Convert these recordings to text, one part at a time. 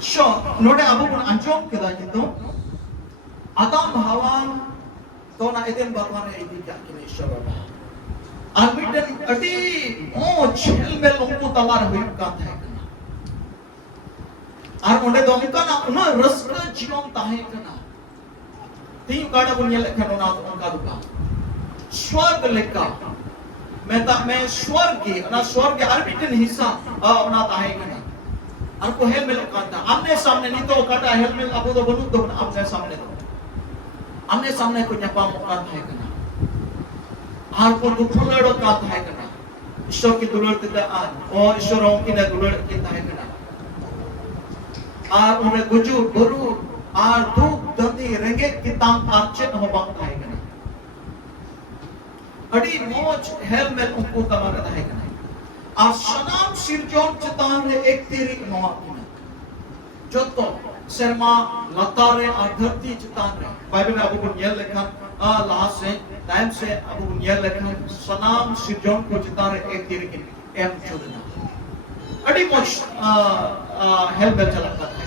So, node abu pun anjong kita gitu. Adam Hawa to na eden Bhagwan e idika kini Ishwar. Almitten adi chel mel ungku tawar huyuk ka thae kana. Ar onde do ungka na una raska jinom tahe kana. Tiu kada pun yel lekhan ona ungka duka. स्वर्ग लेका मैं स्वर्ग की ना स्वर्ग के आर्बिटन हिस्सा अपना ताहे कना और को हेल मिल काटा आमने सामने नहीं तो काटा हेल मिल अबो तो बनु तो आमने सामने को न्यापा मौका ताहे कना और को दुखुलड़ो का ताहे कना ईश्वर की दुलड़ ते आ ओ ईश्वरों की ने दुलड़ की ताहे कना और उन्हें गुजु गुरु और दुख दंदी रेंगे की तांग आर्चन हो बांग ताहे कना अड़ी मौज हेल में उनको तमारा है कना आ सनाम सिरजोन चतान रे एक तेरी नवा किना जो तो शर्मा लतारे आ धरती चतान रे बाइबल अबु को येल लेखा लास्ट से टाइम से अबु को येल लेखा सनाम सिरजोन को चतान रे एक तेरी किन एम चोदना अड़ी मौज हेल में चलता है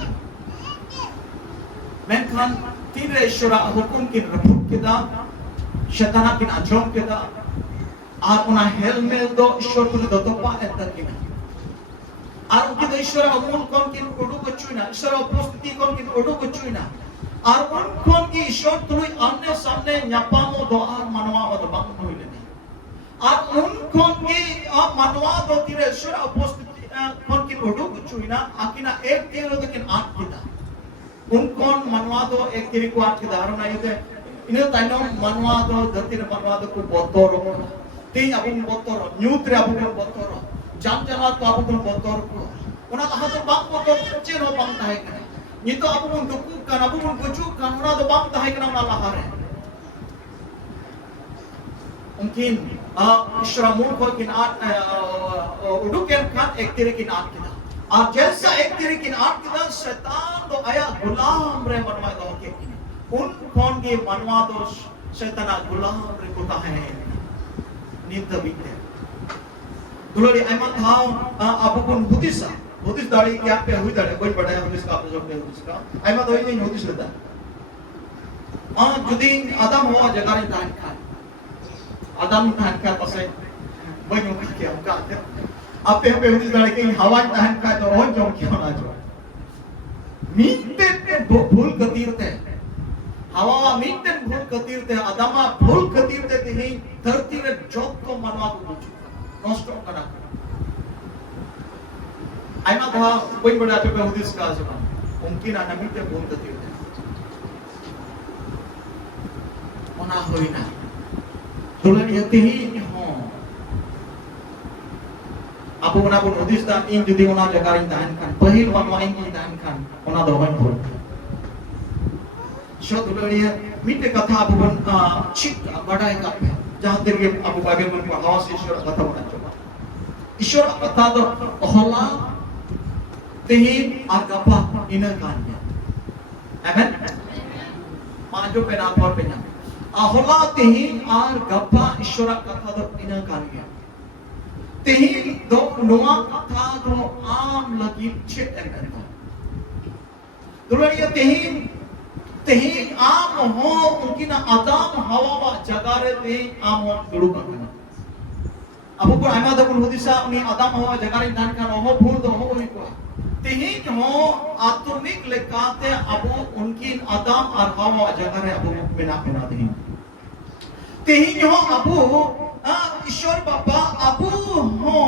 मैं खान तीन रे ईश्वर हुकुम की रफुक किदा शैताना किन आजम के दा आर उना हेल मेल दो ईश्वर को दो तो पा एता किना आर उनके दो ईश्वर अमूल कौन किन उडू को चुना ईश्वर उपस्थिति कौन किन उडू को चुना आर उन कौन की ईश्वर तुई आमने सामने न्यापामो दो आर मनवा दो बांग होइले नहीं आर उन कौन की मनवा दो तिरे ईश्वर उपस्थिति कौन किन उडू को चुना आकिना एक तेरे दो किन आठ किदा उन कौन मनवा दो एक तेरे को आठ किदा और ना ये ini taino manwa do datir manwa do ku botoro ting abun botoro nyutre abun botoro jam jama to abun botoro ku ona ta to bang botoro cheno bang tahe kana ni to abun duku kan abun guju kan ona do bang tahe kana ona lahare mungkin ishramul ko kin at uduken kan ek tere kin at kida aap jaisa ek tere kin at kida shaitan do aya gulam re manwa do ke उन कौन के मनवा दोष शैताना गुलाम रे कोता है नींद बिकते दुलड़ी अहमद हाउ आपको कौन बुद्धिस दाढ़ी क्या पे हुई दाढ़ी कोई बड़ा है बुद्धिस का आप जो पे बुद्धिस का अहमद होई नहीं बुद्धिस लेता जुदी आदम हुआ जगह रे दान खा आदम दान खा पसे बनो के हम का आप पे बुद्धिस दाढ़ी के हवा दान खा तो और जो क्यों ना जो मीते भूल कतीरते हवा मीटन भूल कतीरते अदमा भूल कतीरते ही धरती रे जोत को मनवा को बुझ नष्ट करा आइमा था कोई बड़ा पे हुदिस का जमा उनकी ना मीटे भूल कतीरते ओना होइना दुलड़ी हती ही हो आपो ना को हुदिस दा इन जुदी ओना जगह इन दान खान पहिल मनवा इन दान खान ओना दो बन भूल शो दुलड़िया मीटे कथा अबुन चिक बड़ाई का पे जहां तेरे अबु बाइबल में पढ़ावा से ईश्वर कथा बना चुका ईश्वर कथा तो होला तेही आगपा इन कान में आमेन पांचों पे नाम और पे नाम होला तेही आर गपा ईश्वर कथा तो इन कान में तेही दो नोआ कथा तो आम लगी छे एमन दुलड़िया तेही आम हो उनकी ना आदम हवा वा जगह रे ते आम हो दुड़ू करना अब को आमा द कुन हुदिसा उनी आदम हवा जगह रे दान का हो भूल दो हो होई को तेही हो आत्मिक लेकाते अब उनकी आदम और हवा जगह रे अब बिना बिना दे तेही हो अब ईश्वर बाबा अब हो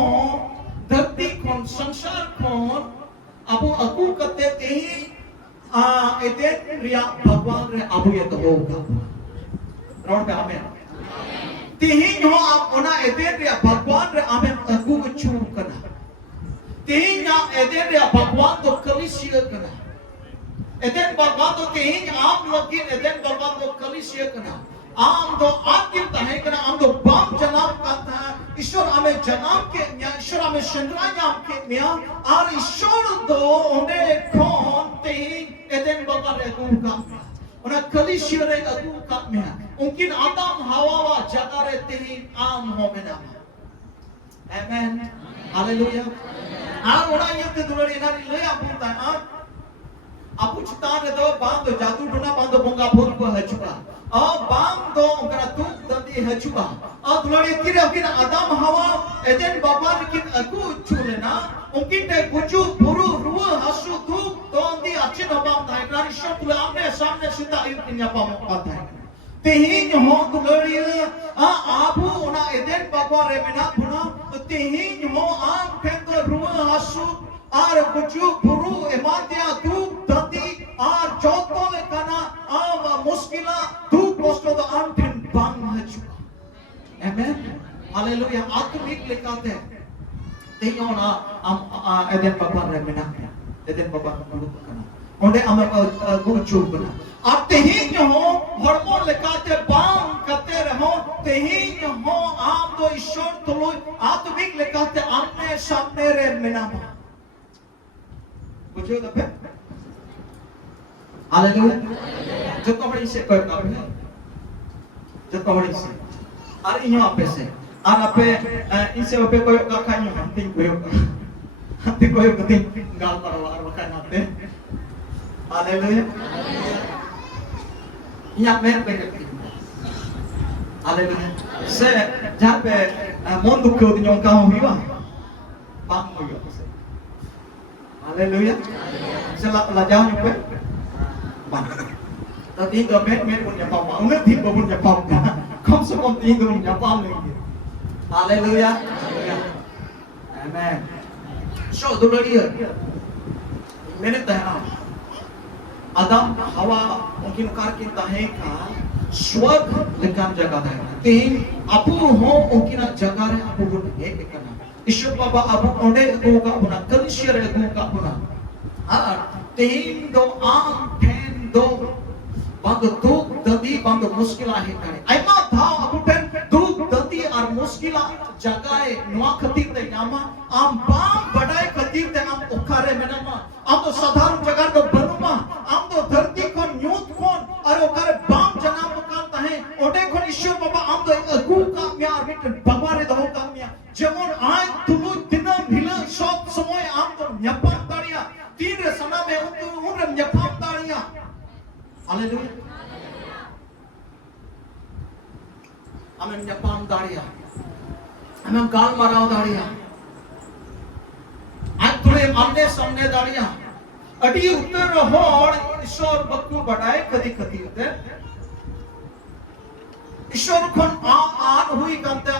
धरती कोन संसार कोन अब अकु कते तेही एते रिया भगवान रे अबु ये तो होगा राउंड पे आमेन तेही जो आप ओना एते रिया भगवान रे आमेन अगु को छू करना तेही ना एते रिया भगवान तो कलिसिया करना एते भगवान तो तेही आप लोग की एते भगवान तो कलिसिया करना आम तो आपकी तहे करना आम तो बाम जनाब का था ईश्वर हमें जनाब के ईश्वर हमें चंद्रा नाम के मिया और ईश्वर तो उन्हें कौन तेही एदेन बाबा रे अगु का उन्हें कलिसिया रे अगु का मिया उनकी आदम हवा वा जगह रे तेही आम हो में नाम आमेन हालेलुया और उन्हें ये ते दुलड़ी ना ले आप बोलता है Abu Chitan do bang do jatuh dona bang do bonga phut ko hachuba. Bang do ongkara tu dandi hachuba. Tulari kira kira Adam Hawa eden babar kin aku chulena. Mungkin te kucu buru ruwa hasu tu dandi achin abang thai kari shot tula amne samne sita ayuk kinya pam pathai. Tehin ho tulari abu ona eden babar remena buna tehin ho am kendo ruwa hasu ar kucu buru ematya tu dandi ar jotole kana am muskila tu kosto do am ten bang hachuba. Amen. Hallelujah. Atmik lekate. Teyona am eden babar remena. Eden babar mulu kana. Onde am guchu kana. Ab tehin ho hormon lekate bang kate raho tehin ho am do ishor tolo atmik lekate amne samne remena. बुझो तो फिर hallelujah जो कबड़ी से कोई काम है जो कबड़ी से और इन यहाँ पे से और आपे इनसे आपे कोई का खाने में हंती कोई कति गाल पर वार वकाय नाते हालेलुया यहाँ में पे करती हालेलुया से जहाँ पे मन दुख के उदियों का हुआ बांग हुआ Haleluya. Selamat lajang apa? Bang. Tadi tu met punya pam. Umat tim punya pam. Kamu semua tim punya pam lagi. Haleluya. Amen. So dulu dia. Minit dah. Adam Hawa mungkin kar kita heka स्वर्ग लेकर जगह है तीन आपू हो उनकी ना जगह है आपू को एक करना ईश्वर बाबा आपू ओंडे को का अपना कलिशियर को का अपना तीन दो आम टेन दो बंद दो ददी बंद मुश्किल है करे ऐमा था आपू टेन दो ददी और मुश्किल जगह है नुआ खतीर ते नामा आम बाम बड़ाई खतीर ते आम उखारे में नामा आम तो साधारण जगह तो बनुमा आम तो धरती को न्यूत कौन और उखारे बाम जना ओटे कोन ईश्वर बाबा आम तो अगु का म्या आर्मिट भगवान दो का म्या जेमन आज तुलु दिन भिला सब समय आम तो न्यापाम ताड़िया तीन रे सना में उन न्यापाम ताड़िया हालेलुया आमें न्यापाम ताड़िया आमें गाल माराव ताड़िया आज तुले आमने सामने ताड़िया अडी उत्तर होड़ ईश्वर बक्कु बढ़ाए कदी कदी होते ईश्वर खन आन हुई कंते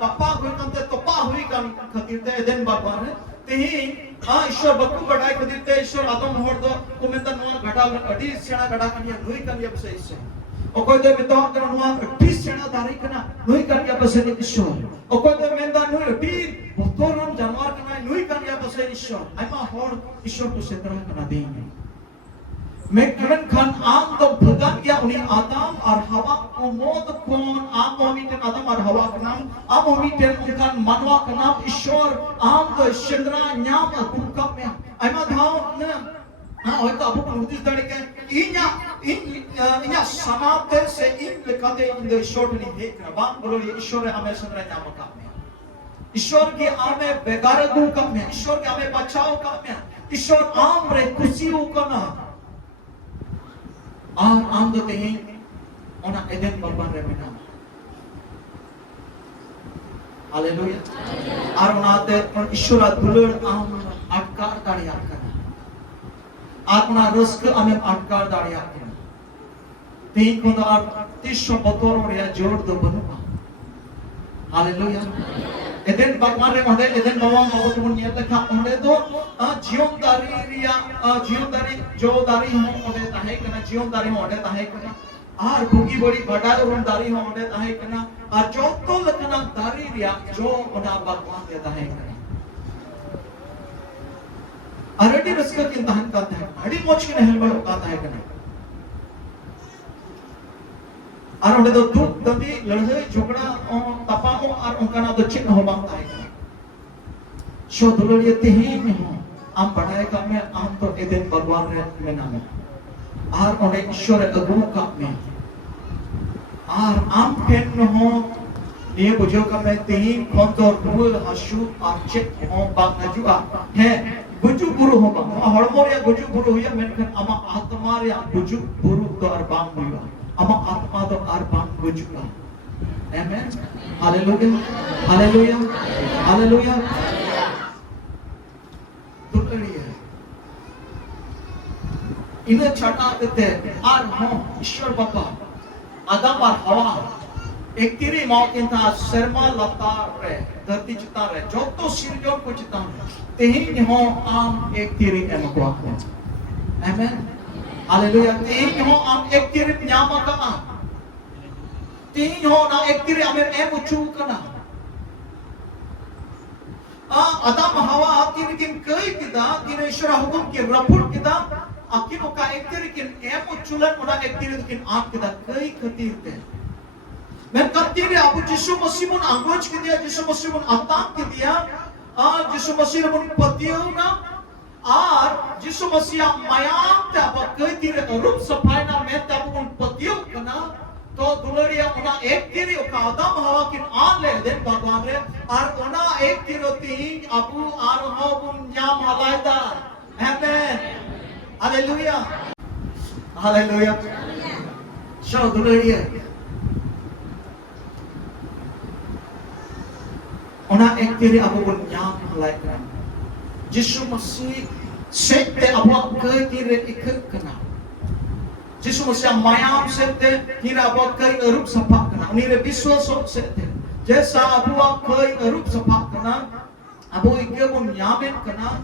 पापा हुई कंते तोपा हुई कं खतीरते एदेन बाबा ने तेही ईश्वर बक्कु बढ़ाई खतीरते ईश्वर आदम होड़ दो कुमेंता नुआ घटा अडी सेना घटा कनिया हुई कन यब से ईश्वर ओकोय दे बितो कर नुआ 30 सेना दारी कना हुई कन यब से ईश्वर ओकोय दे मेंदा नुई 30 बोतोरन जानवर कना हुई कन यब से ईश्वर आइमा होड़ ईश्वर को से तरह कना देंगे मैकरन खान आम तो भगवान क्या उन्हें आदम और हवा को मौत कौन आम मोमिटेन आदम और हवा का नाम आम मोमिटेन उनका मनवा का नाम ईश्वर आम तो चंद्रा न्याम कुका में ऐमा धाव न होय तो अबू नोटिस दड़े के इन्या समाप्त से इन लिखते इन द शॉर्ट नहीं है बात बोलो ईश्वर हमें चंद्रा न्याम का में ईश्वर के आमे बेगार दू का में ईश्वर के आमे बचाव का में ईश्वर आम रे खुशी का ना और आम दो तेही ओना एदेन बाबा रे मेना हालेलुया और ओनाते ईश्वर दुलड़ आम अटकार दाड़िया करना और ओना रस्क आमे अटकार दाड़िया करना तेही को तो और 300 बतौर रे जोड़ दो बनुमा हालेलुया एदेन भगवान रे मधे एदेन बाबा माबो तुम नियत का ओंडे तो जीवनदारी रिया जीवनदारी जो दारी हो ओंडे ताहे कना जीवनदारी हो ओंडे ताहे कना आर भुगी बड़ी बड़ा रुन दारी हो ओंडे ताहे कना और जो तो लकना दारी रिया जो ओना भगवान दे ताहे कना अरेडी रस्का किन तहन का ताहे अडी मोच के नहल बड़ का ताहे कना और उन्हें तो दुख दंदी लड़ाई झगड़ा तपाओ और उनका ना तो चिन्ह हो बांध आएगा शो दुलड़िए तेहीन हो आम पढ़ाई का में आम तो एदेन भगवान रे में नाम और उन्हें ईश्वर अगुव का में और आम पेन हो ये बुझो का में तेहीन कौन तो रूल हशु और चित हो बांध जुआ है gujub buru ho bang hormo ria gujub buru huya menkhan ama atma ria gujub buru do ar bang huya ama atma do ar bang gujuba. Amen. Hallelujah. Hallelujah. Hallelujah. Tulariya ina chata kete ar ho Ishwar Bapa Adam ar Hawa ekiri maukin tha serma lata re dharti chitan re joto sirjon ko chitan tehin ho am ekiri emako. Amen. Hallelujah. Tehin ho am ekiri nyama ka tehin ho na ekiri ame emuchu kana Adam Hawa akin kin kai kita kin Ishwar hukum ke rapur kita akin ka ekiri kin emuchulan ona ekiri kin aap kita kai khatir te मैं कहती हूँ आपको यीशु मसीह मुन अंगोज के दिया यीशु मसीह मुन आत्मा के दिया यीशु मसीह मुन पतियों ना और यीशु मसीह मायाम ते आप कहती है रूप सफाई ना मैं ते आपको मुन पतियों करना तो दुलरिया उना एक तीरी उका आदम हवा किन आन ले देन भगवान रे और उना एक तीरो तीन आपू आर हो मुन न्याम हलायदा. Amen. Hallelujah. Hallelujah. शो दुलरिया ona ek tiri abu pun nyam halai kan Yesus Masih sete abu ke tiri ikut kena Yesus Masih mayam sete tira abu ke erup sapak kena uni re biswas sete jesa abu ke erup sapak kena abu ikut pun nyamen kena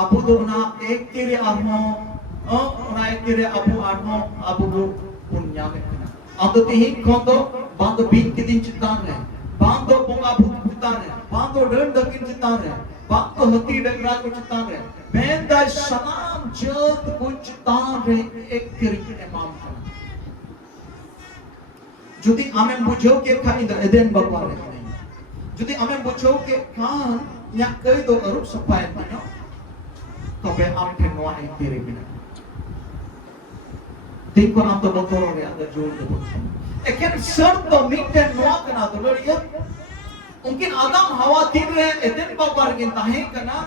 abu do ona ek tiri armo ona ek tiri abu armo abu pun nyamen kena ando tihin kondo bando bin kidin chitan re bando bonga चितान है बांधो डर दकिन चितान है बांधो हती डगरा को चितान है बेंदा सलाम जत को चितान है एक तिरिक इमाम का जुदी आमें बुझो के खानी एदेन भगवान है जुदी आमें बुझो के खान या कई दो अरुप सफाई बनो तो बे आम के नवा एक तिरिक बिना देखो आम तो बतौर रे अंदर जोड़ दो एकेन सर तो मिटे नवा कना तो लड़िया mungkin Adam Hawa tidre eden babar kin tahe kana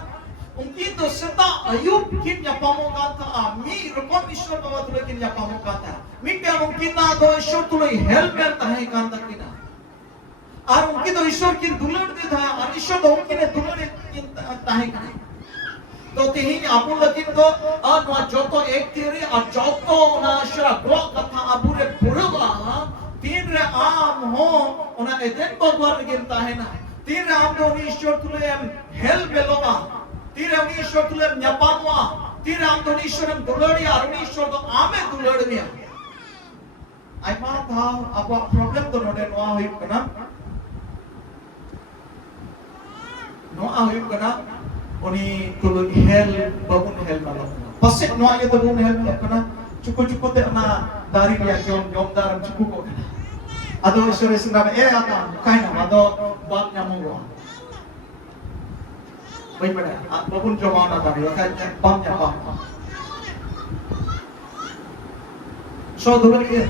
mungkin to seta Ayub kin ya pamokan ta mi rokom Ishwar Bapa tule kin ya pamokan ta mi pe mungkin na do Ishwar tule helper tahe kan ta kina ar mungkin to Ishwar kin dular de tha ar Ishwar do mungkin dular kin tahe kana to tehi apun lakin to no joto ek tiri ar joto na shra go katha abure purwa तीन रे आम हो उना एदेन बगवार गिनता है ना तीन रे आम दोनी ईश्वर तुले एम हेल बेलोगा तीन रे उनी ईश्वर तुले एम न्यापामवा तीन रे आम दोनी ईश्वर एम दुलड़िया उनी ईश्वर तो आमे दुलड़िया आई मा था अब प्रॉब्लम तो नोडे नोआ हुई कना उनी तुले हेल बबुन हेल मालो पसे नोआ ये तो बबुन हेल मालो कना cukup te na dari dia jom daram cukup ko ado sore singa ata kaina ado bab nyamungo baik pada apapun joma na tadi kan bab nya bab so dulu ye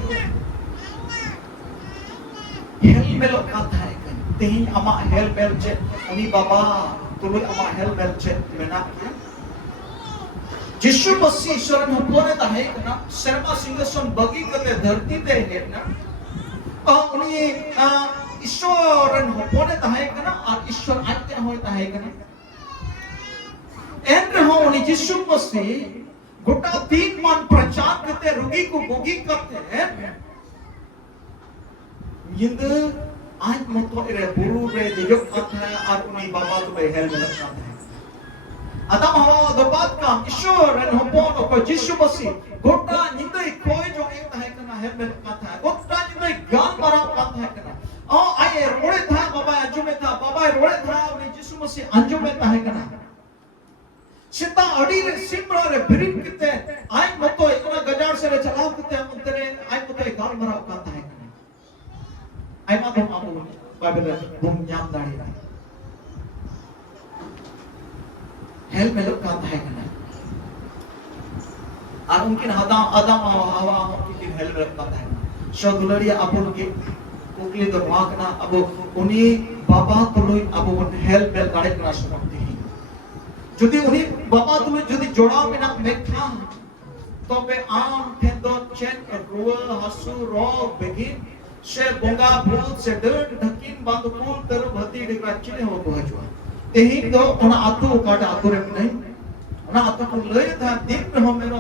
hel melo kata hai kan tehi ama hel mel je ani baba tulu ama hel mel je mena यीशु मसीह ईश्वर में होने ताहे ना शर्मा सिंहासन बगी कते धरती ते है ना उन्हें ईश्वर में होने ताहे ना और ईश्वर आते होए ताहे ना एंड हो उन्हें यीशु मसीह गोटा 3 मान प्रचार करते रोगी को बोगी करते हैं यिंद आज मतो रे बुरु रे दिजक करते हैं और उन्हें बाबा तो हेल में लगता है Adam Hawa dobat kam Ishwar and hopon ko Yishu Masih gota nindai koi jo ek tahe kana helmet katha gota nindai gan mara katha kana ai rode tha baba anju mein tha baba rode tha uni Yishu Masih anju mein tahe kana sita adi re simra re birin kite ai moto itna gajar se re chalav kite antere ai moto gan mara katha hai kana ai ma dum amu bible dum nyam dani hello में लोग काम है करना और उनके आदम हवा उनके hello में काम है शो दुलरिया अब उनके उनके तो वाकना अब उन्हीं बाबा तो लोग अब उन हेल में गाड़ी करना शुरू करते हैं जुदी उन्हीं बाबा तुम जुदी जोड़ा में ना में था तो पे आम थे तो चेक रुआ हसु रो बेगिन से बोंगा भूत से डर ढकिन बांधुकुल तर भती डिग्रा चिने हो पहुंचवा तेही तो उन आतु काट आतु रे नहीं उन आतु को ले था दिन में हो मेरो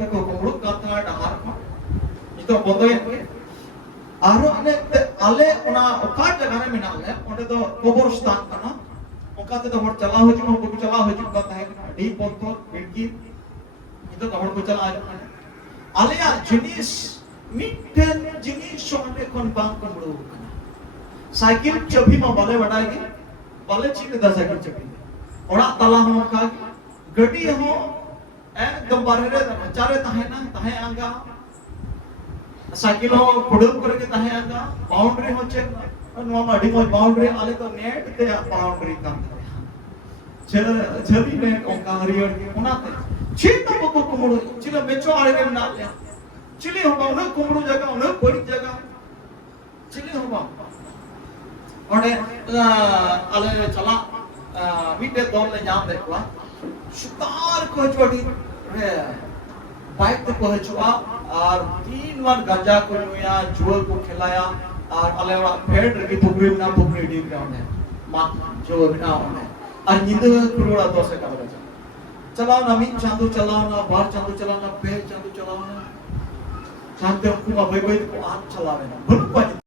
को कोड़ू काता डहार को ये तो बंदोय आरो अने आले उना ओका जगह रे मिना ले ओंडे तो कब्रस्तान कना ओका ते तो हर चला हो जो को चला हो जो का है D बोतो बिड़की itu kahor ko chala alea jenis mitten jenis sonde kon bang kon bro cycle chabi ma bale badai bale chine da cycle chabi ora tala ho ka gadi ho ekdam bare re chare tahena tahe anga cycle ho kodul karke tahe anga boundary ho che no ma adi mo boundary ale to net te boundary kam chali net onka hariyor onate Cinta buku kumuru, cila beco ada yang nak ya. Cili hoba, unek kumuru jaga, unek balik jaga. Cili hoba. Orangnya, ale cala, mide dor le jam dekwa. Sutar ko chodi, baik ko chua, और 3 बार गंजा को नुया, jewel को खिलाया, और ale वाला fade रखी पुकरी ना पुकरी D ground है, मात जो बिना होने. और नींद कुरुड़ा दो से कर बचा. चलाओ ना मी चांदू चलाओ ना बाहर चांदू चलाओ ना पे चांदू चलाओ ना चांदे को भाई भाई को आग चलावे ना